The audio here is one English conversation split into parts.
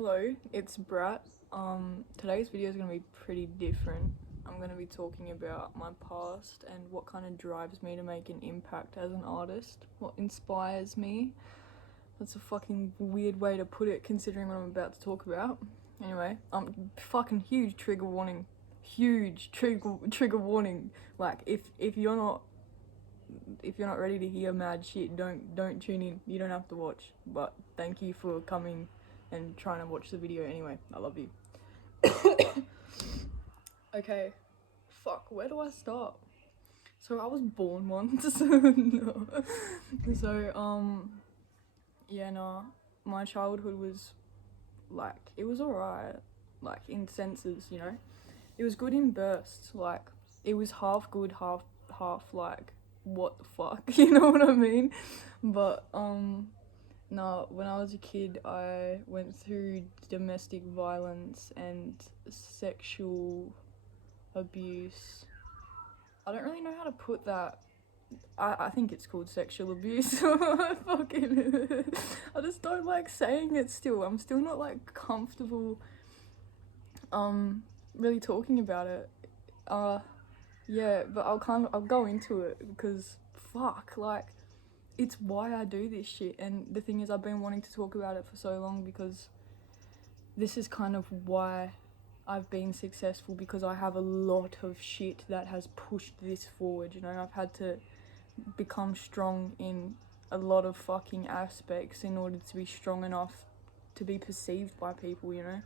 Hello, it's Brat. Today's video is going to be pretty different. I'm going to be talking about my past and what kind of drives me to make an impact as an artist, what inspires me. That's a fucking weird way to put it considering what I'm about to talk about. Anyway, fucking huge trigger warning. Huge trigger warning. Like if you're not ready to hear mad shit, don't tune in. You don't have to watch. But thank you for coming and trying to watch the video anyway. I love you. Okay. Fuck, where do I start? So I was born once. No. So, yeah, no. My childhood was like, it was alright. Like, in senses, you know? It was good in bursts. Like, it was half good, half like, what the fuck? You know what I mean? But, no, when I was a kid, I went through domestic violence and sexual abuse. I don't really know how to put that. I think it's called sexual abuse. Fucking, I just don't like saying it still. I'm still not like comfortable really talking about it. Yeah, but I'll go into it because fuck, like it's why I do this shit. And the thing is, I've been wanting to talk about it for so long because this is kind of why I've been successful, because I have a lot of shit that has pushed this forward, you know. I've had to become strong in a lot of fucking aspects in order to be strong enough to be perceived by people, you know.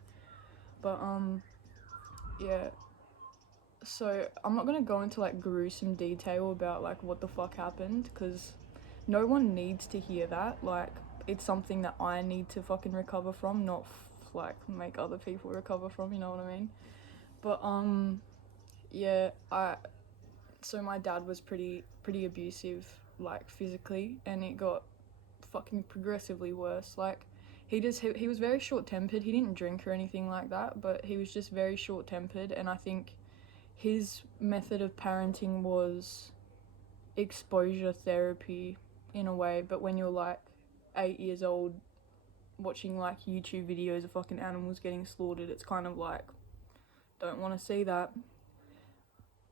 But yeah, so I'm not gonna go into like gruesome detail about like what the fuck happened, because no one needs to hear that. Like, it's something that I need to fucking recover from, not like make other people recover from, you know what I mean? But yeah, so my dad was pretty abusive, like physically, and it got fucking progressively worse. Like, he was very short-tempered. He didn't drink or anything like that, but he was just very short-tempered, and I think his method of parenting was exposure therapy in a way. But when you're like 8 years old watching like YouTube videos of fucking animals getting slaughtered, it's kind of like, don't want to see that.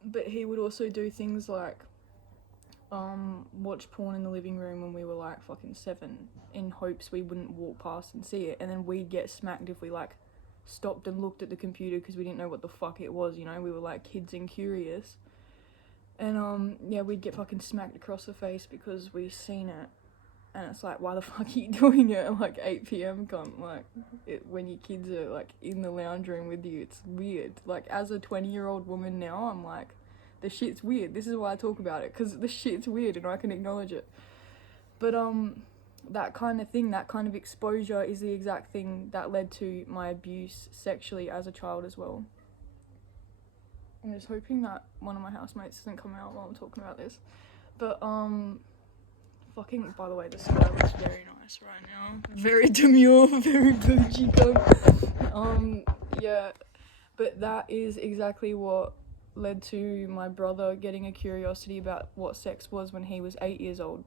But he would also do things like watch porn in the living room when we were like fucking 7, in hopes we wouldn't walk past and see it, and then we'd get smacked if we like stopped and looked at the computer because we didn't know what the fuck it was, you know. We were like kids and curious. And yeah, we'd get fucking smacked across the face because we seen it. And it's like, why the fuck are you doing it at like 8 p.m, cunt? Like, when your kids are like in the lounge room with you, it's weird. Like, as a 20-year-old woman now, I'm like, the shit's weird. This is why I talk about it, because the shit's weird and I can acknowledge it. But that kind of thing, that kind of exposure is the exact thing that led to my abuse sexually as a child as well. I'm just hoping that one of my housemates doesn't come out while I'm talking about this. But fucking, by the way, the sky looks very nice right now. Very demure, very bougie cunt. Yeah, but that is exactly what led to my brother getting a curiosity about what sex was when he was 8 years old.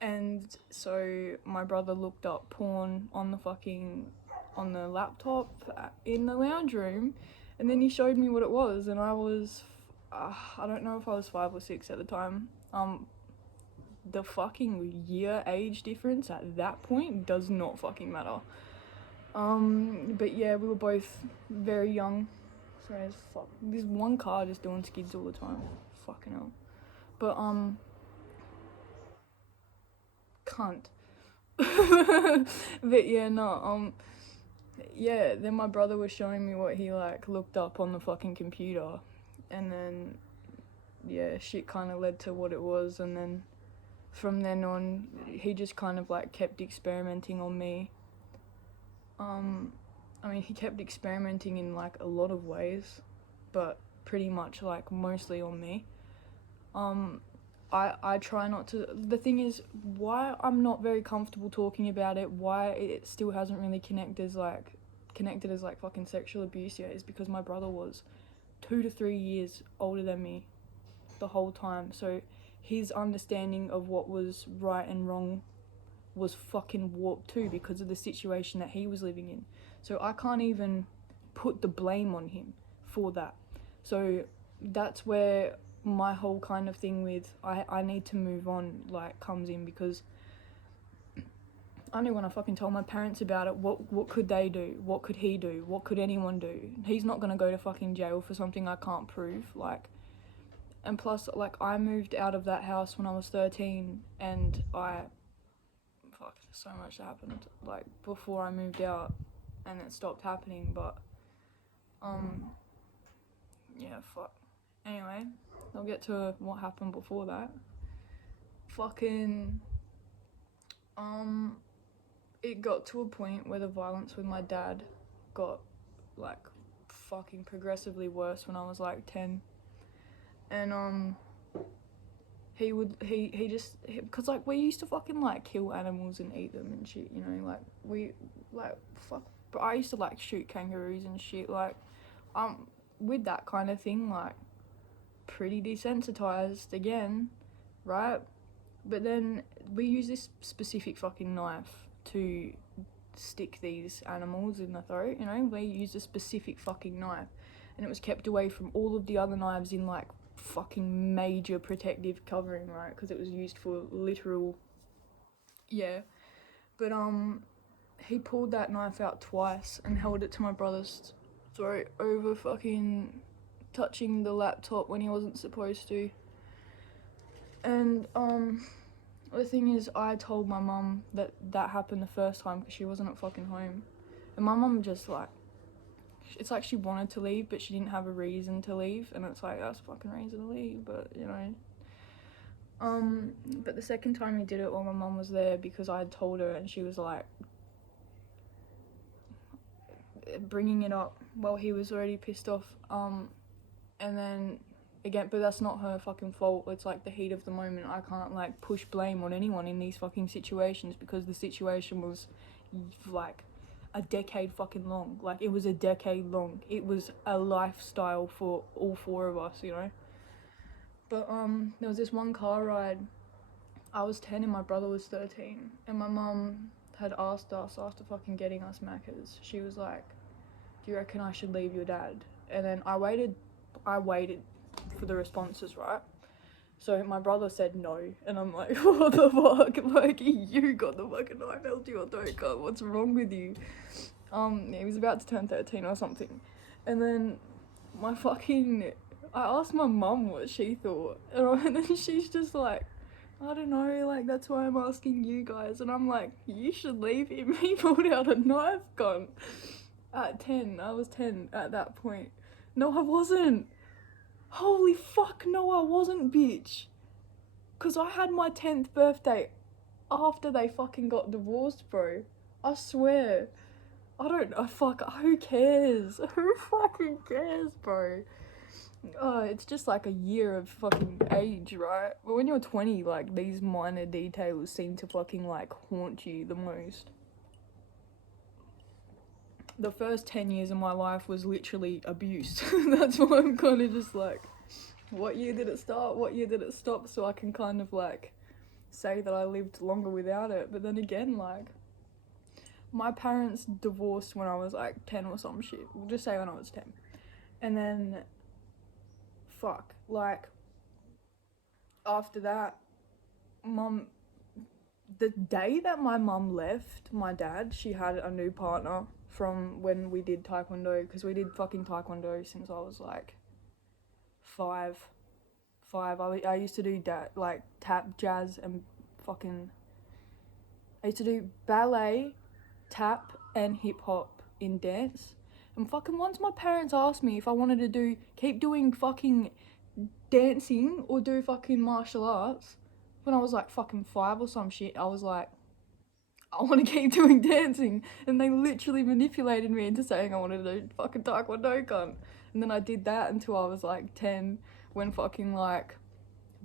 And so my brother looked up porn on the laptop in the lounge room, and then he showed me what it was, and I was, I don't know if I was 5 or 6 at the time. The fucking year age difference at that point does not fucking matter. But yeah, we were both very young. Sorry, there's one car just doing skids all the time. Fucking hell. But cunt. But yeah, no, yeah, then my brother was showing me what he like looked up on the fucking computer, and then yeah, shit kind of led to what it was, and then from then on he just kind of like kept experimenting on me. I mean, he kept experimenting in like a lot of ways, but pretty much like mostly on me. I try not to. The thing is, why I'm not very comfortable talking about it, why it still hasn't really connected as like fucking sexual abuse yet, is because my brother was 2 to 3 years older than me the whole time. So his understanding of what was right and wrong was fucking warped too because of the situation that he was living in. So I can't even put the blame on him for that. So that's where my whole kind of thing with I need to move on like comes in, because I knew when I fucking told my parents about it, what could they do? What could he do? What could anyone do? He's not gonna go to fucking jail for something I can't prove, like. And plus, like, I moved out of that house when I was 13, and fuck, so much happened, like, before I moved out, and it stopped happening, but, yeah, fuck. Anyway, I'll get to what happened before that. Fucking, it got to a point where the violence with my dad got, like, fucking progressively worse when I was, like, 10. And, he just, because, like, we used to fucking, like, kill animals and eat them and shit, you know, like, fuck, but I used to, like, shoot kangaroos and shit, like, with that kind of thing, like, pretty desensitized again, right? But then we use this specific fucking knife to stick these animals in the throat, you know, we used a specific fucking knife, and it was kept away from all of the other knives in, like, fucking major protective covering, right, because it was used for literal, yeah, but he pulled that knife out twice and held it to my brother's throat over fucking touching the laptop when he wasn't supposed to. And the thing is, I told my mum that happened the first time because she wasn't at fucking home, and my mum just, like, it's like she wanted to leave but she didn't have a reason to leave, and it's like, that's a fucking reason to leave, but you know. But the second time he did it while my mum was there, because I had told her, and she was like bringing it up while he was already pissed off, and then again, but that's not her fucking fault, it's like the heat of the moment. I can't, like, push blame on anyone in these fucking situations, because the situation was like a decade fucking long. Like, it was a decade long. It was a lifestyle for all four of us, you know. But there was this one car ride. I was 10 and my brother was 13, and my mum had asked us, after fucking getting us Maccas, she was like, do you reckon I should leave your dad? And then I waited for the responses, right? So my brother said no, and I'm like, what the fuck? Like, you got the fucking knife held to your throat, God, what's wrong with you? He was about to turn 13 or something. And then I asked my mum what she thought, and then she's just like, I don't know, like, that's why I'm asking you guys. And I'm like, you should leave him. He pulled out a knife gun at 10. I was 10 at that point. No, I wasn't. Holy fuck, no, I wasn't, bitch. Because I had my 10th birthday after they fucking got divorced, bro. I swear. Who cares? Who fucking cares, bro? It's just like a year of fucking age, right? But when you're 20, like, these minor details seem to fucking, like, haunt you the most. The first 10 years of my life was literally abuse. That's why I'm kind of just like, what year did it start? What year did it stop? So I can kind of, like, say that I lived longer without it. But then again, like, my parents divorced when I was, like, 10 or some shit. We'll just say when I was 10. And then, fuck, like, after that, the day that my mum left my dad, she had a new partner from when we did taekwondo, because we did fucking taekwondo since I was, like, five. I used to do like, tap, jazz, and fucking, I used to do ballet, tap, and hip-hop in dance. And fucking once my parents asked me if I wanted to keep doing fucking dancing or do fucking martial arts, when I was, like, fucking 5 or some shit, I was like, I want to keep doing dancing. And they literally manipulated me into saying I wanted to do fucking taekwondo, cunt. And then I did that until I was, like, 10, when fucking, like,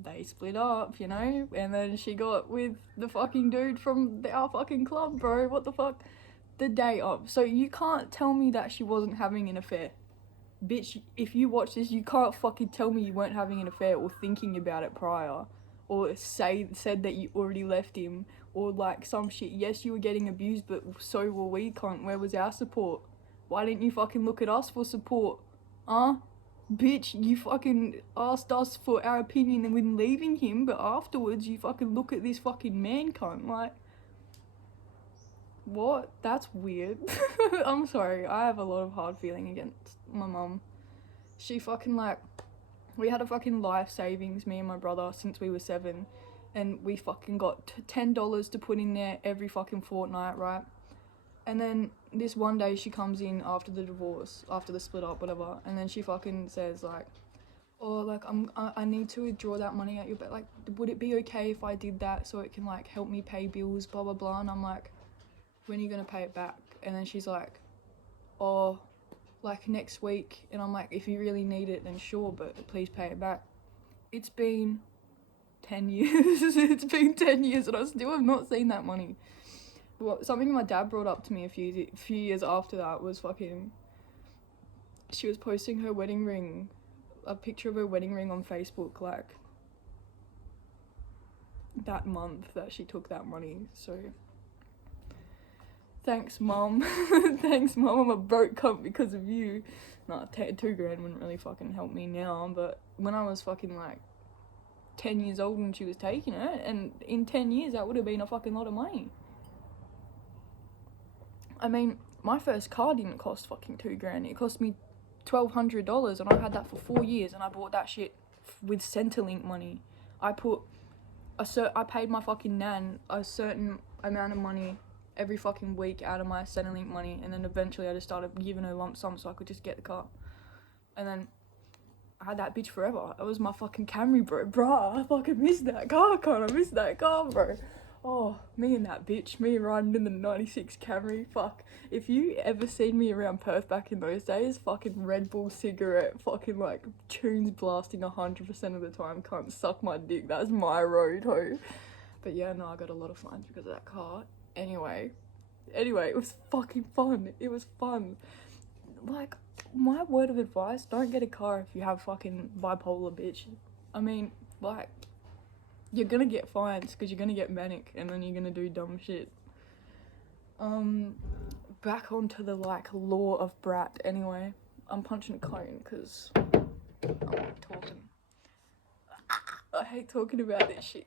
they split up, you know? And then she got with the fucking dude from our fucking club, bro. What the fuck? The day of. So you can't tell me that she wasn't having an affair. Bitch, if you watch this, you can't fucking tell me you weren't having an affair or thinking about it prior. or said that you already left him, or like some shit. Yes, you were getting abused, but so were we, cunt. Where was our support? Why didn't you fucking look at us for support? Bitch, you fucking asked us for our opinion when leaving him, but afterwards you fucking look at this fucking man, cunt. Like, what? That's weird. I'm sorry, I have a lot of hard feeling against my mum. She fucking, like, we had a fucking life savings, me and my brother, since we were 7, and we fucking got $10 to put in there every fucking fortnight, right? And then this one day she comes in after the divorce, after the split up, whatever, and then she fucking says, like, oh, like, I need to withdraw that money out your bank, like, would it be okay if I did that so it can, like, help me pay bills, blah, blah, blah, and I'm like, when are you gonna pay it back? And then she's like, oh, like, next week, and I'm like, if you really need it, then sure, but please pay it back. It's been 10 years, it's been 10 years, and I still have not seen that money. Well, something my dad brought up to me a few years after that was fucking, she was posting her wedding ring, a picture of her wedding ring on Facebook, like, that month that she took that money, so, thanks, Mum. Thanks, Mum, I'm a broke cunt because of you. Nah, $2,000 wouldn't really fucking help me now, but when I was fucking, like, 10 years old and she was taking it, and in 10 years that would have been a fucking lot of money. I mean, my first car didn't cost fucking $2,000. It cost me $1,200, and I had that for 4 years, and I bought that shit with Centrelink money. I paid my fucking nan a certain amount of money every fucking week out of my Centrelink money, and then eventually I just started giving her lump sum so I could just get the car. And then I had that bitch forever. It was my fucking Camry, bro. Bruh, I fucking missed that car, I missed that car, bro. Oh, me and that bitch, me riding in the 96 Camry, fuck. If you ever seen me around Perth back in those days, fucking Red Bull cigarette, fucking, like, tunes blasting 100% of the time, can't suck my dick, that's my road, ho. But yeah, no, I got a lot of fines because of that car. Anyway, it was fucking fun. It was fun. Like, my word of advice, don't get a car if you have fucking bipolar, bitch. I mean, like, you're gonna get fines because you're gonna get manic and then you're gonna do dumb shit. Back onto the, like, law of brat. Anyway, I'm punching a cone because I'm not talking. I hate talking about this shit.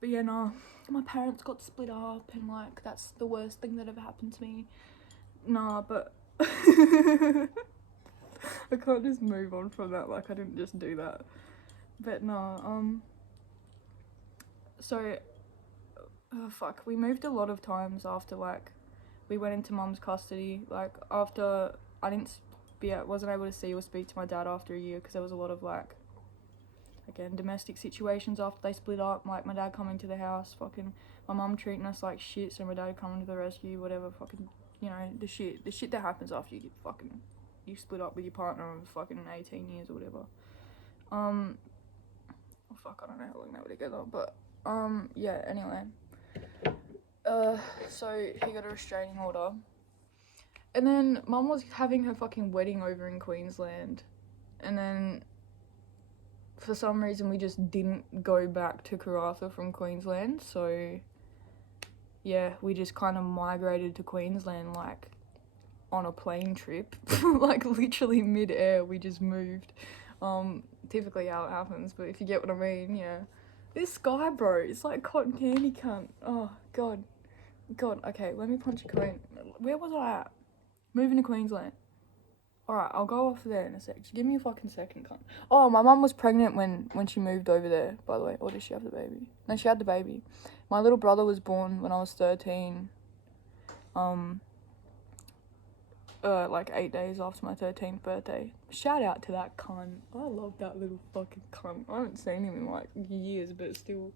But yeah, no, my parents got split up and, like, that's the worst thing that ever happened to me. Nah, but I can't just move on from that, like, I didn't just do that. But no, so, oh fuck, we moved a lot of times after, like, we went into mum's custody, like, after I wasn't able to see or speak to my dad after a year because there was a lot of, like, again, domestic situations after they split up, like my dad coming to the house, fucking my mum treating us like shit, so my dad coming to the rescue, whatever, fucking, you know, the shit that happens after you split up with your partner of fucking 18 years or whatever. Oh fuck, I don't know how long they were together, but, yeah, anyway. So he got a restraining order, and then mum was having her fucking wedding over in Queensland, and then for some reason we just didn't go back to Karratha from Queensland, so yeah, we just kind of migrated to Queensland, like, on a plane trip. Like, literally mid-air, we just moved. Typically how it happens, but if you get what I mean, yeah. This guy, bro, it's like cotton candy, cunt. Oh, God, okay, let me punch a cone. Where was I at? Moving to Queensland. Alright, I'll go off there in a sec. Just give me a fucking second, cunt. Oh, my mum was pregnant when she moved over there, by the way. Or did she have the baby? No, she had the baby. My little brother was born when I was 13. Like 8 days after my 13th birthday. Shout out to that cunt. I love that little fucking cunt. I haven't seen him in, like, years, but still.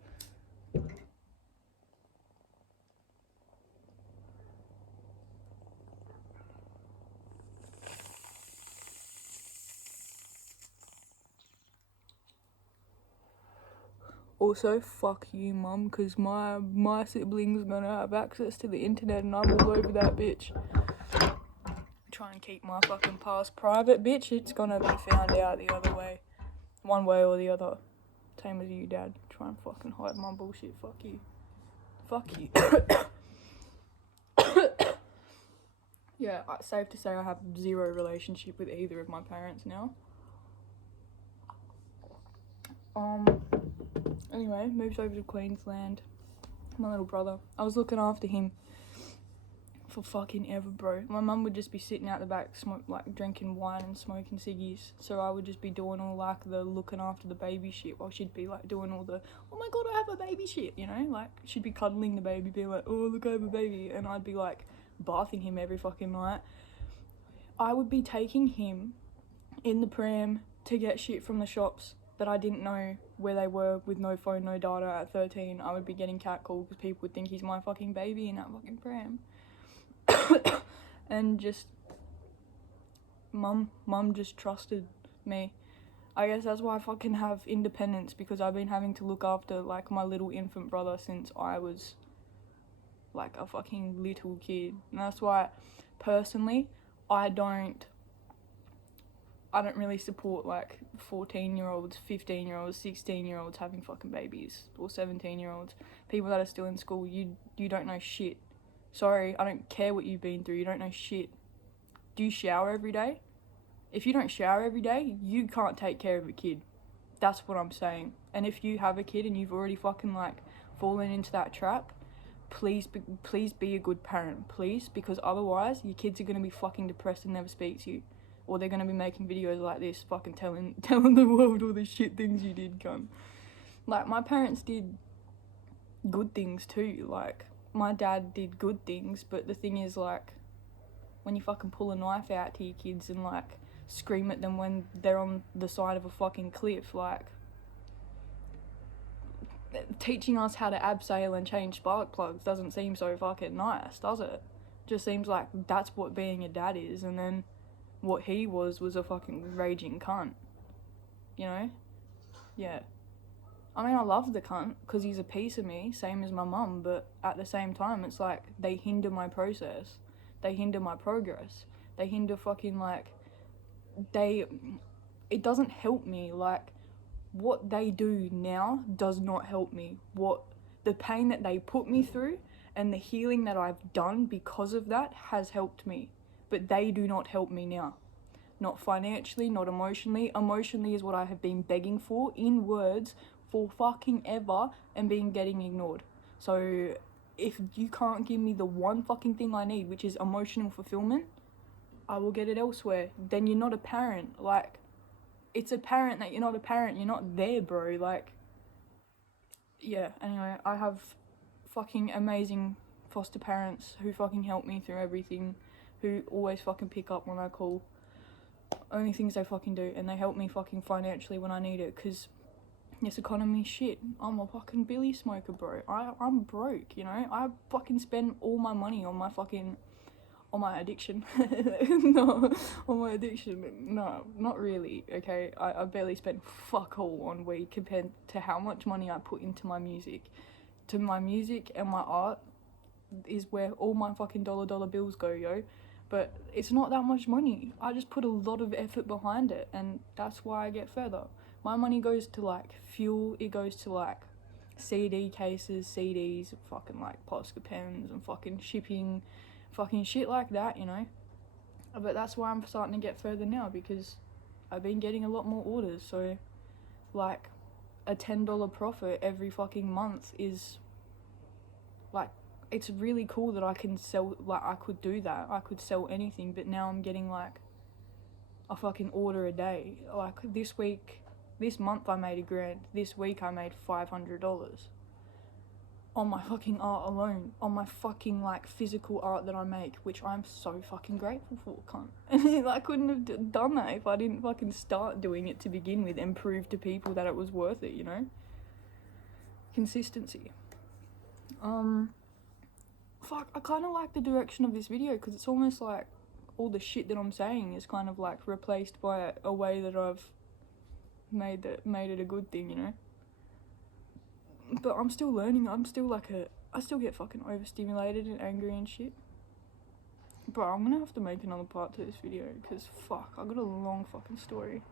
Also, fuck you, mum, because my siblings gonna have access to the internet and I'm all over that bitch. Try and keep my fucking past private, bitch. It's gonna be found out the other way. One way or the other. Same as you, Dad. Try and fucking hide my bullshit. Fuck you. Fuck you. Yeah, safe to say I have zero relationship with either of my parents now. Anyway, moved over to Queensland. My little brother. I was looking after him for fucking ever, bro. My mum would just be sitting out the back, drinking wine and smoking ciggies. So I would just be doing all like the looking after the baby shit, while she'd be like doing all the, oh my god, I have a baby shit, you know? Like she'd be cuddling the baby, being like, oh look, I have a baby, and I'd be like bathing him every fucking night. I would be taking him in the pram to get shit from the shops that I didn't know where they were, with no phone, no data. At 13, I would be getting catcalled because people would think he's my fucking baby in that fucking pram. And just mum just trusted me. I guess that's why I fucking have independence, because I've been having to look after like my little infant brother since I was like a fucking little kid. And that's why personally I don't really support like 14-year-olds, 15-year-olds, 16-year-olds having fucking babies, or 17-year-olds. People that are still in school, you don't know shit. Sorry, I don't care what you've been through, you don't know shit. Do you shower every day? If you don't shower every day, you can't take care of a kid. That's what I'm saying. And if you have a kid and you've already fucking like fallen into that trap, please be a good parent, please, because otherwise your kids are going to be fucking depressed and never speak to you. Or they're going to be making videos like this, fucking telling the world all the shit things you did, cunt. Like, my parents did good things too. Like, my dad did good things, but the thing is, like, when you fucking pull a knife out to your kids and, like, scream at them when they're on the side of a fucking cliff, like, teaching us how to abseil and change spark plugs doesn't seem so fucking nice, does it? Just seems like that's what being a dad is, and then what he was a fucking raging cunt, you know? Yeah. I mean, I love the cunt, because he's a piece of me, same as my mum, but at the same time, it's like, they hinder my process. They hinder my progress. They hinder fucking, like, it doesn't help me. Like, what they do now does not help me. The pain that they put me through and the healing that I've done because of that has helped me. But they do not help me now. Not financially, not emotionally. Emotionally is what I have been begging for in words for fucking ever and getting ignored. So if you can't give me the one fucking thing I need, which is emotional fulfillment, I will get it elsewhere. Then you're not a parent. Like, it's apparent that you're not a parent. You're not there, bro. Like, yeah, anyway, I have fucking amazing foster parents who fucking help me through everything, who always fucking pick up when I call. Only things they fucking do, and they help me fucking financially when I need it, because this economy shit. I'm a fucking billy smoker, bro. I'm broke, you know? I fucking spend all my money on my fucking, on my addiction. No, on my addiction. No, not really, okay? I barely spend fuck all on weed compared to how much money I put into my music. To my music and my art is where all my fucking dollar bills go, yo. But it's not that much money. I just put a lot of effort behind it, and that's why I get further. My money goes to, like, fuel, it goes to, like, CD cases, CDs, fucking, like, Posca pens, and fucking shipping, fucking shit like that, you know? But that's why I'm starting to get further now, because I've been getting a lot more orders, so, like, a $10 profit every fucking month is, like, it's really cool that I can sell, like, I could do that. I could sell anything, but now I'm getting, like, a fucking order a day. Like, this month I made $1,000. This week I made $500. On my fucking art alone. On my fucking, like, physical art that I make, which I'm so fucking grateful for, cunt. I couldn't have done that if I didn't fucking start doing it to begin with and prove to people that it was worth it, you know? Consistency. Fuck, I kind of like the direction of this video, because it's almost like all the shit that I'm saying is kind of like replaced by a way that I've made it a good thing, you know? But I'm still learning. I'm still like I still get fucking overstimulated and angry and shit. Bro, I'm gonna have to make another part to this video, because fuck, I got a long fucking story.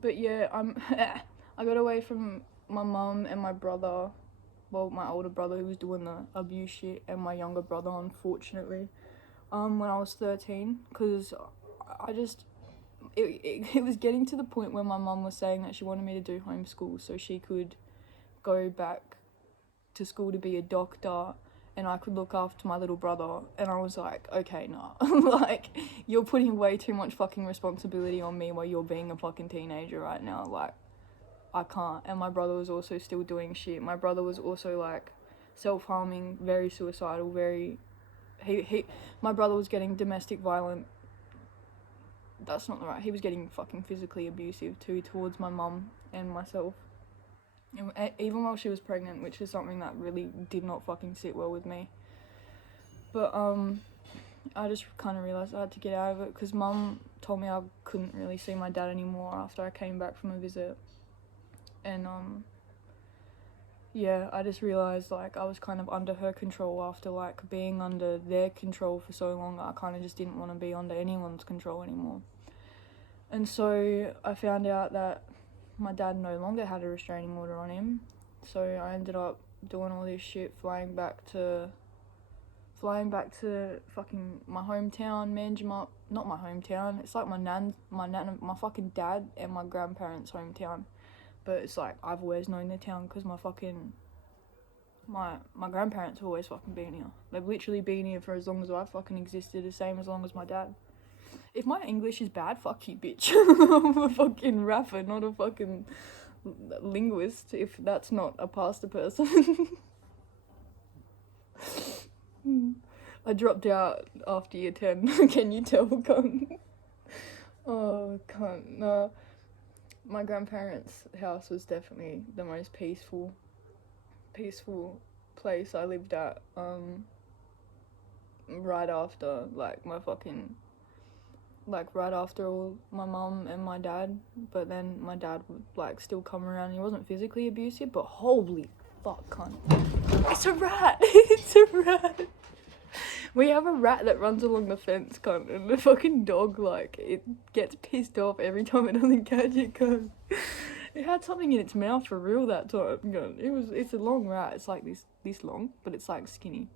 But yeah, I got away from my mum and my brother, well, my older brother who was doing the abuse shit, and my younger brother, unfortunately, when I was 13, because I just, it was getting to the point where my mum was saying that she wanted me to do homeschool so she could go back to school to be a doctor and I could look after my little brother. And I was like, okay, nah. Like, you're putting way too much fucking responsibility on me while you're being a fucking teenager right now. Like, I can't. And my brother was also still doing shit. My brother was also, like, self-harming, very suicidal, very... My brother was getting domestic violent. That's not the right... He was getting fucking physically abusive, too, towards my mum and myself. Even while she was pregnant, which is something that really did not fucking sit well with me. But I just kind of realised I had to get out of it because mum told me I couldn't really see my dad anymore after I came back from a visit. And yeah, I just realised like I was kind of under her control after like being under their control for so long. I kind of just didn't want to be under anyone's control anymore. And so I found out that my dad no longer had a restraining order on him, so I ended up doing all this shit, flying back to fucking my hometown, Manjimup. Not my hometown, it's like my fucking dad and my grandparents' hometown, but it's like I've always known the town because my grandparents have always fucking been here. They've literally been here for as long as I've fucking existed, the same as long as my dad. If my English is bad, fuck you, bitch. I'm a fucking rapper, not a fucking linguist, if that's not a pasta person. I dropped out after year 10. Can you tell, cunt? Oh, cunt. No. My grandparents' house was definitely the most peaceful place I lived at, right after, right after all my mum and my dad, but then my dad would like still come around. He wasn't physically abusive, but holy fuck, cunt. It's a rat. It's a rat. We have a rat that runs along the fence, cunt, and the fucking dog, like, it gets pissed off every time it doesn't catch it, cunt. It had something in its mouth for real that time, cunt. It's a long rat. It's like this long, but it's like skinny.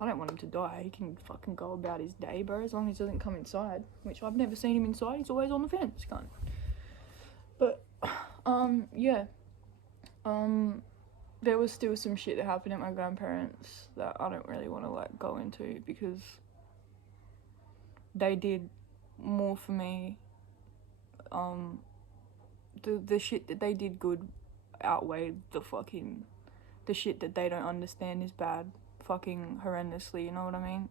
I don't want him to die. He can fucking go about his day, bro, as long as he doesn't come inside, which I've never seen him inside. He's always on the fence, cunt. But, yeah. There was still some shit that happened at my grandparents that I don't really want to, like, go into because they did more for me. The shit that they did good outweighed the shit that they don't understand is bad fucking horrendously, you know what I mean?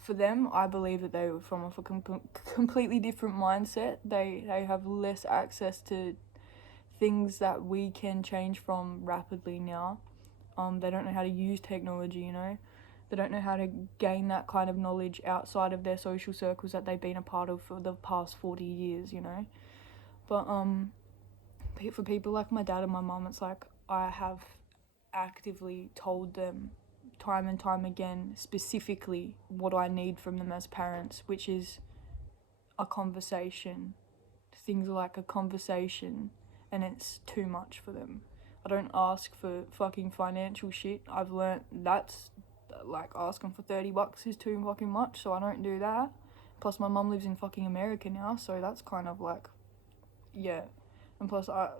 For them, I believe that they were from a completely different mindset. They have less access to things that we can change from rapidly now. They don't know how to use technology, you know? They don't know how to gain that kind of knowledge outside of their social circles that they've been a part of for the past 40 years, you know? But for people like my dad and my mum, it's like I have actively told them time and time again specifically what I need from them as parents, which is a conversation. Things like a conversation, and it's too much for them. I don't ask for fucking financial shit. I've learnt that's like asking for $30 is too fucking much, so I don't do that. Plus my mum lives in fucking America now, so that's kind of like, yeah. And plus I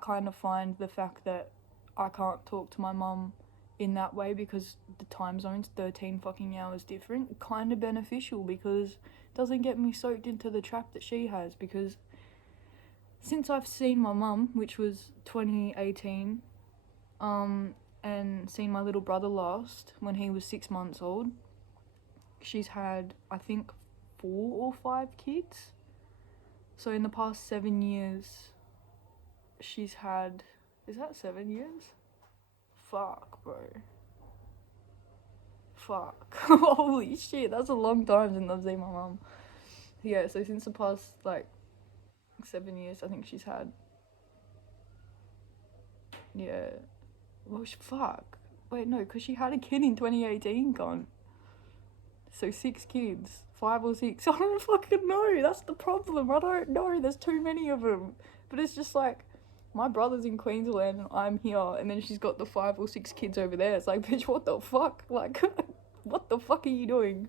kind of find the fact that I can't talk to my mum in that way because the time zone's 13 fucking hours different, kind of beneficial because it doesn't get me soaked into the trap that she has. Because since I've seen my mum, which was 2018, and seen my little brother last when he was 6 months old, she's had, I think, 4 or 5 kids. So in the past 7 years, she's had... Is that 7 years? Fuck, bro. Fuck. Holy shit, that's a long time since I've seen my mum. Yeah, so since the past, like, 7 years, I think she's had... Yeah. Well, fuck. Wait, no, because she had a kid in 2018, gone. So 6 kids, 5 or 6. I don't fucking know. That's the problem. I don't know. There's too many of them. But it's just like, my brother's in Queensland and I'm here, and then she's got the 5 or 6 kids over there. It's like, bitch, what the fuck? Like, what the fuck are you doing?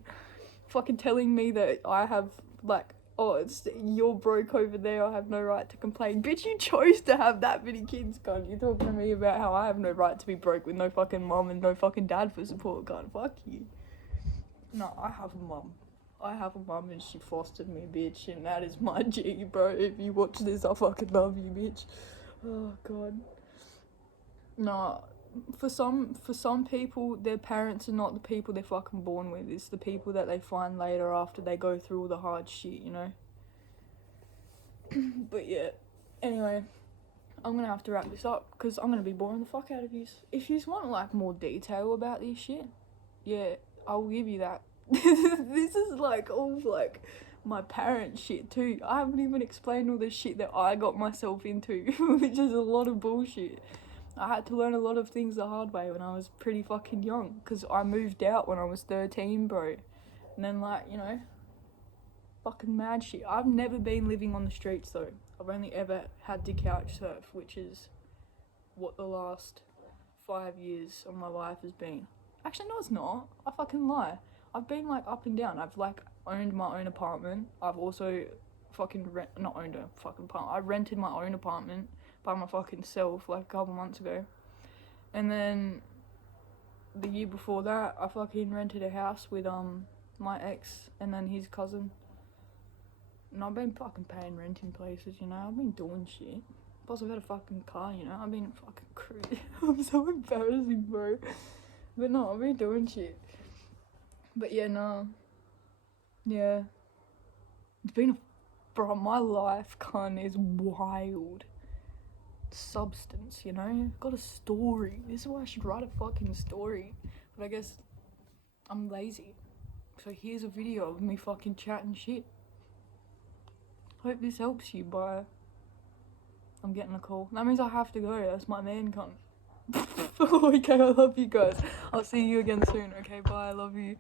Fucking telling me that I have, like, oh, it's you're broke over there, I have no right to complain. Bitch, you chose to have that many kids, cunt. You're talking to me about how I have no right to be broke with no fucking mum and no fucking dad for support, cunt. Fuck you. No, I have a mum. I have a mum and she fostered me, bitch, and that is my G, bro. If you watch this, I fucking love you, bitch. Oh, God. No, for some people, their parents are not the people they're fucking born with. It's the people that they find later after they go through all the hard shit, you know? But yeah, anyway, I'm gonna have to wrap this up because I'm gonna be boring the fuck out of you. If you want like more detail about this shit, yeah, I'll give you that. This is like all like my parents' shit too. I haven't even explained all the shit that I got myself into, which is a lot of bullshit. I had to learn a lot of things the hard way when I was pretty fucking young, because I moved out when I was 13, bro. And then, like, you know, fucking mad shit. I've never been living on the streets, though. I've only ever had to couch surf, which is what the last 5 years of my life has been. Actually, no, it's not. I fucking lie. I've been, like, up and down. I've, like, owned my own apartment. I've also not owned a fucking apartment. I rented my own apartment by my fucking self like a couple months ago. And then the year before that, I fucking rented a house with my ex and then his cousin. And I've been fucking paying rent in places, you know. I've been doing shit. Plus I've got a fucking car, you know. I've been fucking cruising. I'm so embarrassing, bro. But no, I've been doing shit. But yeah, no. Yeah. It's been bro, my life, cunt, is wild. Substance, you know? Got a story. This is why I should write a fucking story. But I guess I'm lazy. So here's a video of me fucking chatting shit. Hope this helps you, bye. I'm getting a call. That means I have to go. That's my man, cunt. Okay, I love you guys. I'll see you again soon. Okay, bye. I love you.